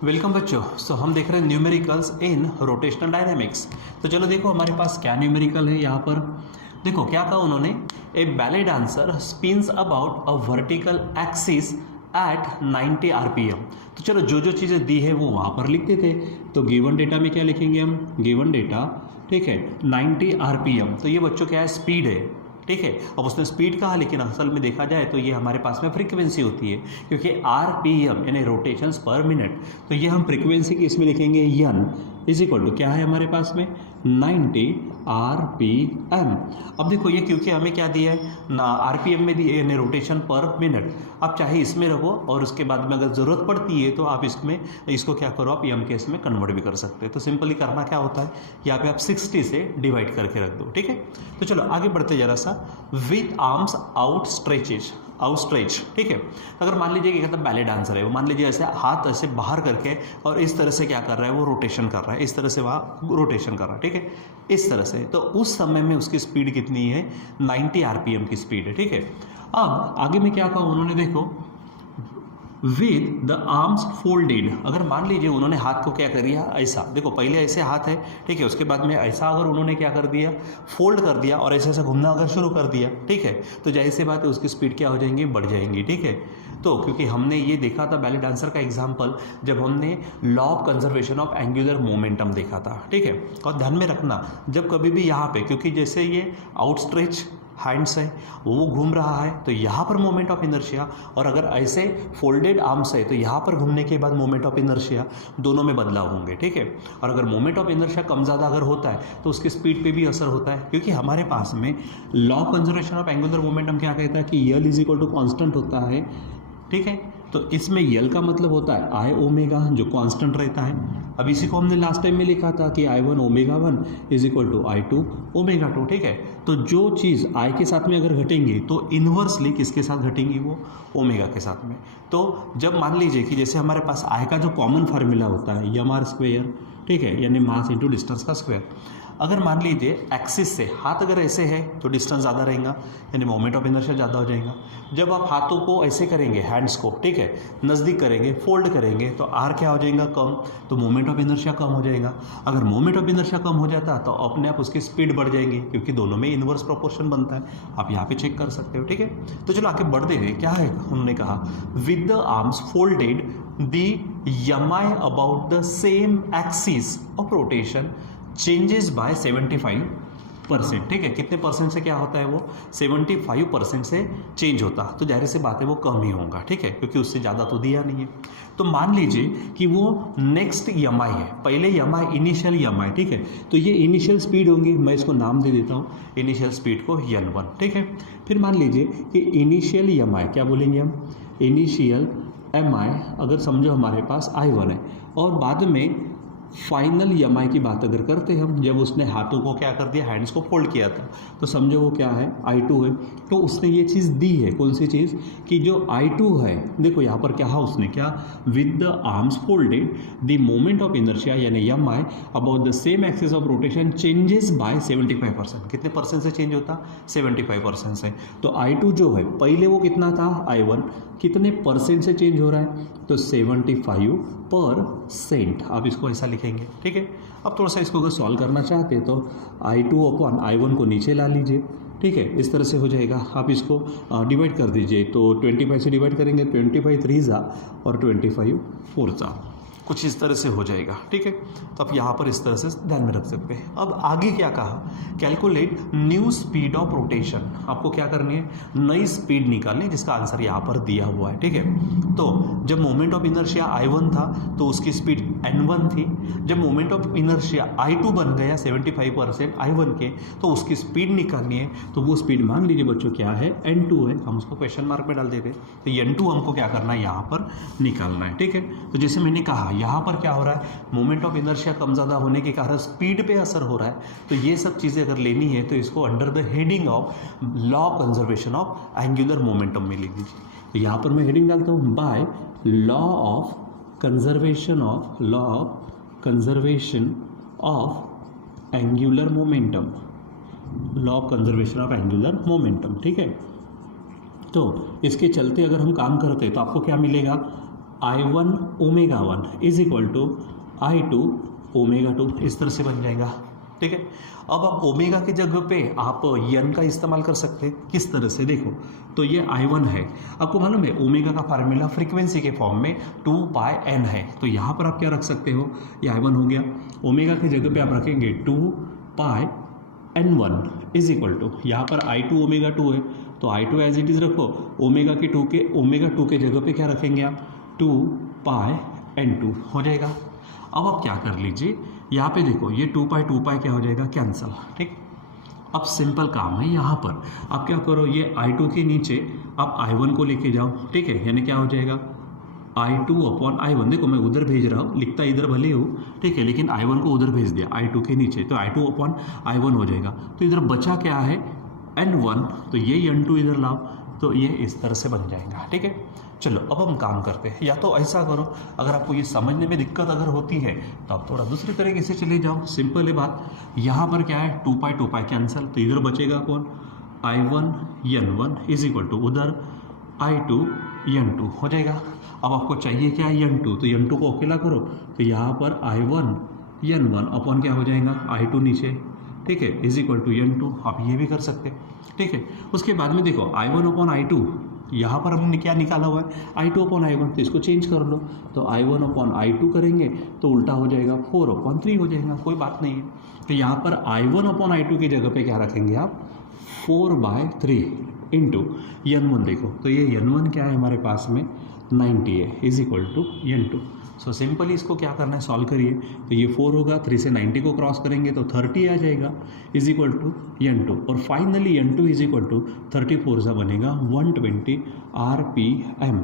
Welcome बच्चों। हम देख रहे हैं न्यूमेरिकल्स इन रोटेशनल डायनेमिक्स। तो चलो देखो हमारे पास क्या न्यूमेरिकल है यहाँ पर। देखो क्या कहा उन्होंने, a ballet dancer spins about a vertical axis at 90 RPM. तो चलो जो जो चीज़ें दी है वो वहाँ पर लिखते थे। तो गिवन डेटा में क्या लिखेंगे हम, गिवन डेटा ठीक है 90 आरपीएम। तो ये बच्चों क्या है, स्पीड है ठीक है। अब उसने स्पीड कहा लेकिन असल में देखा जाए तो ये हमारे पास में फ्रीक्वेंसी होती है, क्योंकि आरपीएम यानी रोटेशंस पर मिनट। तो ये हम फ्रीक्वेंसी की इसमें लिखेंगे एन इज इक्वल टू क्या है हमारे पास में 90 आरपीएम। अब देखो ये क्योंकि हमें क्या दिया है ना, आरपीएम में दिया यानी रोटेशन पर मिनट। आप चाहे इसमें रखो और उसके बाद में अगर ज़रूरत पड़ती है तो आप इसको क्या करो, आप एम के इसमें कन्वर्ट भी कर सकते हैं। तो सिंपली करना क्या होता है, यहाँ पे आप 60 से डिवाइड करके रख दो ठीक है। तो चलो आगे बढ़ते जरा सा। विथ आर्म्स आउटस्ट्रेच ठीक है। अगर मान लीजिए कि मतलब बैले डांसर है वो, मान लीजिए ऐसे हाथ ऐसे बाहर करके और इस तरह से क्या कर रहा है, वो रोटेशन कर रहा है, इस तरह से वहाँ रोटेशन कर रहा है ठीक है, इस तरह से। तो उस समय में उसकी स्पीड कितनी है, 90 आरपीएम की स्पीड है ठीक है। अब आगे में क्या कहा उन्होंने, देखो विद द आर्म्स फोल्डेड। अगर मान लीजिए उन्होंने हाथ को क्या कर दिया ऐसा, देखो पहले ऐसे हाथ है ठीक है, उसके बाद में ऐसा अगर उन्होंने क्या कर दिया, फोल्ड कर दिया और ऐसे ऐसे घूमना अगर शुरू कर दिया ठीक है, तो जाहिर सी बात है उसकी स्पीड क्या हो जाएंगी, बढ़ जाएंगी ठीक है। तो क्योंकि हमने ये देखा था बैले डांसर का एग्जाम्पल जब हमने law of conservation of angular momentum देखा था ठीक है। और ध्यान में रखना जब कभी भी यहाँ पे, क्योंकि जैसे ये आउटस्ट्रेच हैंड्स है वो घूम रहा है तो यहाँ पर मोमेंट ऑफ इनर्शिया, और अगर ऐसे फोल्डेड आर्म्स है तो यहाँ पर घूमने के बाद मोमेंट ऑफ इनर्शिया दोनों में बदलाव होंगे ठीक है। और अगर मोमेंट ऑफ इनर्शिया कम ज़्यादा अगर होता है तो उसकी स्पीड पे भी असर होता है, क्योंकि हमारे पास में law of conservation of angular momentum क्या कहता है कि L is equal to constant होता है ठीक है। तो इसमें यल का मतलब होता है आई ओमेगा जो कांस्टेंट रहता है। अब इसी को हमने लास्ट टाइम में लिखा था कि I 1 omega 1 is equal to I 2 omega 2 ठीक है। तो जो चीज़ आई के साथ में अगर घटेंगी तो इन्वर्सली किसके साथ घटेंगी, वो ओमेगा के साथ में। तो जब मान लीजिए कि जैसे हमारे पास आई का जो कॉमन फार्मूला होता है एम आर स्क्वेयर ठीक है, यानी मास इंटू डिस्टेंस का स्क्वायर। अगर मान लीजिए एक्सिस से हाथ अगर ऐसे है तो डिस्टेंस ज़्यादा रहेगा यानी मोमेंट ऑफ इनर्शिया ज़्यादा हो जाएगा। जब आप हाथों को ऐसे करेंगे, हैंड्स को ठीक है नज़दीक करेंगे, फोल्ड करेंगे, तो आर क्या हो जाएगा, कम, तो मोमेंट ऑफ इनर्शिया कम हो जाएगा। अगर मोमेंट ऑफ इनर्शिया कम हो जाता तो अपने आप उसकी स्पीड बढ़ जाएगी, क्योंकि दोनों में इनवर्स प्रोपोर्शन बनता है। आप यहाँ पे चेक कर सकते हो ठीक है। तो चलो आगे बढ़ते हैं, क्या है उन्होंने कहा, with the arms folded the Yamai about the same axis of rotation changes by 75% ठीक है। कितने परसेंट से क्या होता है, वो 75% से चेंज होता, तो जाहिर सी बात है वो कम ही होगा ठीक है, क्योंकि उससे ज़्यादा तो दिया नहीं है। तो मान लीजिए कि वो नेक्स्ट एमआई है, पहले एमआई इनिशियल एमआई ठीक है, तो ये इनिशियल स्पीड होंगी, मैं इसको नाम दे देता हूँ इनिशियल स्पीड को n1 ठीक है। फिर मान लीजिए कि इनिशियल एमआई क्या बोलेंगे हम, इनिशियल एमआई अगर समझो हमारे पास i1 है, और बाद में फाइनल एमआई की बात अगर करते हैं हम, जब उसने हाथों को क्या कर दिया, हैंड्स को फोल्ड किया था, तो समझो वो क्या है I2 है। तो उसने ये चीज़ दी है, कौन सी चीज़, कि जो I2 है, देखो यहाँ पर क्या है उसने, क्या, with the arms folded the moment of inertia यानी MI about the same axis of rotation changes by 75%। कितने परसेंट से चेंज होता, 75% से। तो I2 जो है पहले वो कितना था I1, कितने परसेंट से चेंज हो रहा है, तो 75%। आप इसको ऐसा लिखेंगे ठीक है। अब थोड़ा सा इसको अगर सॉल्व करना चाहते हैं तो I2 अपॉन I1 को नीचे ला लीजिए ठीक है, इस तरह से हो जाएगा। आप इसको डिवाइड कर दीजिए, तो 25 से डिवाइड करेंगे, 25 3 जा और 25 4 जा, कुछ इस तरह से हो जाएगा ठीक है। तो आप यहाँ पर इस तरह से ध्यान में रख सकते हैं। अब आगे क्या कहा, calculate new speed of rotation. आपको क्या करनी है, नई स्पीड निकालनी है, जिसका आंसर यहाँ पर दिया हुआ है ठीक है। तो जब मोमेंट ऑफ इनर्शिया I1 था तो उसकी स्पीड n1 थी। जब मोमेंट ऑफ इनर्शिया I2 बन गया 75% I1 के, तो उसकी स्पीड निकालनी है। तो वो स्पीड मान लीजिए बच्चों क्या है, n2 है, हम उसको क्वेश्चन मार्क में डाल देते। तो n2 हमको क्या करना है, यहाँ पर निकालना है ठीक है। तो जैसे मैंने कहा यहाँ पर क्या हो रहा है, मोमेंट ऑफ इनर्शिया कम ज़्यादा होने के कारण स्पीड पे असर हो रहा है। तो ये सब चीज़ें अगर लेनी है तो इसको under the heading of law of conservation of angular momentum में लिख दीजिए। तो यहाँ पर मैं हेडिंग डालता हूँ, by law of conservation of angular momentum, law of conservation of angular momentum ठीक है। तो इसके चलते अगर हम काम करते हैं तो आपको क्या मिलेगा, I1 omega 1 is equal to I2 omega 2, इस तरह से बन जाएगा। ठीक है, अब आप ओमेगा की जगह पे आप यन का इस्तेमाल कर सकते हैं। किस तरह से, देखो तो ये I1 है, आपको मालूम है ओमेगा का फार्मूला फ्रीक्वेंसी के फॉर्म में 2πn है, तो यहाँ पर आप क्या रख सकते हो, ये I1 हो गया, ओमेगा की जगह पे आप रखेंगे 2πn1 इज इक्वल टू, यहाँ पर I2 ओमेगा 2 है तो I2 एज इट इज़ रखो, ओमेगा टू के जगह पे क्या रखेंगे आप 2πn2 हो जाएगा। अब आप क्या कर लीजिए, यहाँ पे देखो ये 2π क्या हो जाएगा, कैंसल। ठीक, अब सिंपल काम है, यहाँ पर आप क्या करो, ये I2 के नीचे आप I1 को लेके जाओ। ठीक है, यानी क्या हो जाएगा I2/I1, देखो मैं उधर भेज रहा हूँ, लिखता इधर भले हो, ठीक है, लेकिन I1 को उधर भेज दिया I2 के नीचे, तो I2/I1 हो जाएगा। तो इधर बचा क्या है N1, तो ये N2 इधर लाओ, तो ये इस तरह से बन जाएगा। ठीक है, चलो अब हम काम करते हैं, या तो ऐसा करो, अगर आपको ये समझने में दिक्कत अगर होती है तो आप थोड़ा दूसरी तरीके से चले जाओ। सिंपल है बात, यहाँ पर क्या है 2π कैंसल, तो इधर बचेगा कौन I1N1 इज इक्वल टू उधर I2N2 हो जाएगा। अब आपको चाहिए क्या N2, तो N2 को अकेला करो, तो यहाँ पर I1N1 अपॉन क्या हो जाएगा I2 नीचे, ठीक है, इज इक्वल टू N2, आप ये भी कर सकते हैं। ठीक है, उसके बाद में देखो I1/I2, यहाँ पर हमने क्या निकाला हुआ है I2/I1, तो इसको चेंज कर लो, तो I1/I2 करेंगे तो उल्टा हो जाएगा 4/3 हो जाएगा, कोई बात नहीं है। तो यहाँ पर I1/I2 की जगह पे क्या रखेंगे आप 4/3 इंटू N1, देखो तो ये N1 क्या है हमारे पास में 90 है, is equal to N2। So simply इसको क्या करना है, सॉल्व करिए, तो ये 4 होगा, 3 से 90 को क्रॉस करेंगे तो 30 आ जाएगा, इज इक्वल टू N2, और finally N2 is equal to 34 सा बनेगा 120 RPM,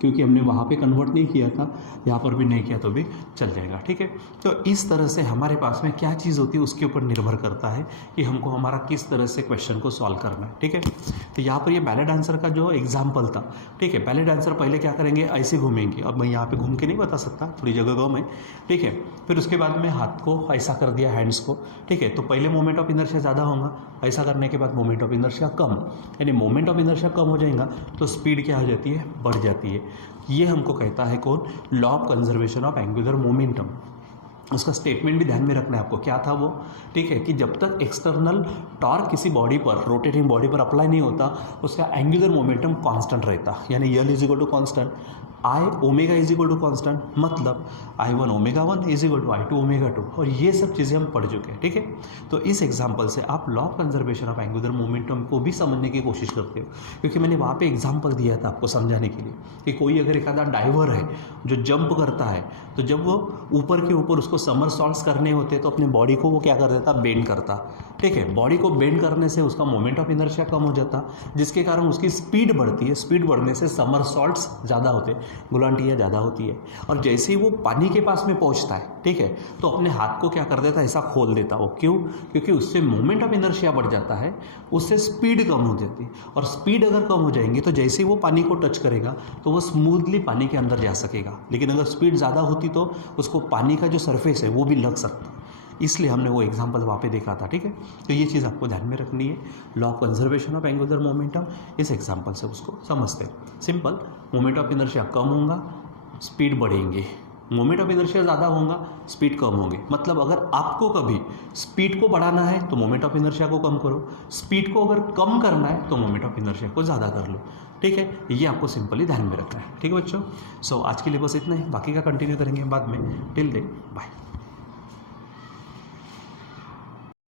क्योंकि हमने वहाँ पे कन्वर्ट नहीं किया था, यहाँ पर भी नहीं किया तो भी चल जाएगा। ठीक है, तो इस तरह से हमारे पास में क्या चीज़ होती है उसके ऊपर निर्भर करता है कि हमको हमारा किस तरह से क्वेश्चन को सॉल्व करना है। ठीक है, तो यहाँ पर ये वैलिड आंसर का जो एग्जाम्पल था, ठीक है, वैलिड आंसर पहले क्या करेंगे, ऐसे घूमेंगे, अब मैं यहाँ पे घूम के नहीं बता सकता, थोड़ी जगह गाँव में, ठीक है, फिर उसके बाद में हाथ को ऐसा कर दिया, हैंड्स को, ठीक है, तो पहले मोमेंट ऑफ इनर्शिया ज़्यादा होगा, ऐसा करने के बाद मोमेंट ऑफ इनर्शिया कम, यानी मोमेंट ऑफ इनर्शिया कम हो जाएगा तो स्पीड क्या हो जाती है, बढ़ जाती है। ये हमको कहता है कौन, law of conservation of angular momentum. उसका स्टेटमेंट भी ध्यान में रखना है आपको, क्या था वो, ठीक है, कि जब तक एक्सटर्नल टॉर्क किसी बॉडी पर, रोटेटिंग बॉडी पर अप्लाई नहीं होता, उसका एंगुलर मोमेंटम कांस्टेंट रहता, यानी L is equal to constant, I omega is equal to constant, मतलब I1/1 is equal to I2/2, और ये सब चीज़ें हम पढ़ चुके हैं। ठीक है, तो इस एग्जांपल से आप law of conservation of angular momentum को भी समझने की कोशिश करते हो, क्योंकि मैंने वहाँ पे एग्जांपल दिया था आपको समझाने के लिए कि कोई अगर एक आधा डाइवर है जो जंप करता है, तो जब वो ऊपर के ऊपर उसको समरसॉल्ट्स करने होते तो अपने बॉडी को वो क्या कर देता, बेंड करता। ठीक है, बॉडी को बेंड करने से उसका मोमेंट ऑफ इनर्शिया कम हो जाता, जिसके कारण उसकी स्पीड बढ़ती है, स्पीड बढ़ने से समरसॉल्ट्स ज़्यादा होते, गुलांटियाँ ज़्यादा होती है, और जैसे ही वो पानी के पास में पहुंचता है, ठीक है, तो अपने हाथ को क्या कर देता है, ऐसा खोल देता वो, क्यों, क्योंकि उससे मोमेंट ऑफ इनर्शिया बढ़ जाता है, उससे स्पीड कम हो जाती है, और स्पीड अगर कम हो जाएंगी तो जैसे ही वो पानी को टच करेगा तो वो स्मूथली पानी के अंदर जा सकेगा, लेकिन अगर स्पीड ज़्यादा होती तो उसको पानी का जो सरफेस है वो भी लग सकता, इसलिए हमने वो एग्जांपल वहाँ पे देखा था। ठीक है, तो ये चीज़ आपको ध्यान में रखनी है, law of conservation of angular momentum, इस एग्जांपल से उसको समझते हैं। सिंपल, मोमेंट ऑफ इनर्शिया कम होगा, स्पीड बढ़ेंगे, मोमेंट ऑफ इनर्शिया ज़्यादा होगा, स्पीड कम होंगे। मतलब अगर आपको कभी स्पीड को बढ़ाना है तो मोमेंट ऑफ इनर्शिया को कम करो, स्पीड को अगर कम करना है तो मोमेंट ऑफ इनर्शिया को ज़्यादा कर लो। ठीक है, ये आपको सिंपली ध्यान में रखना है। ठीक है बच्चों, सो आज के लिए बस इतना ही, बाकी का कंटिन्यू करेंगे बाद में। Till then bye.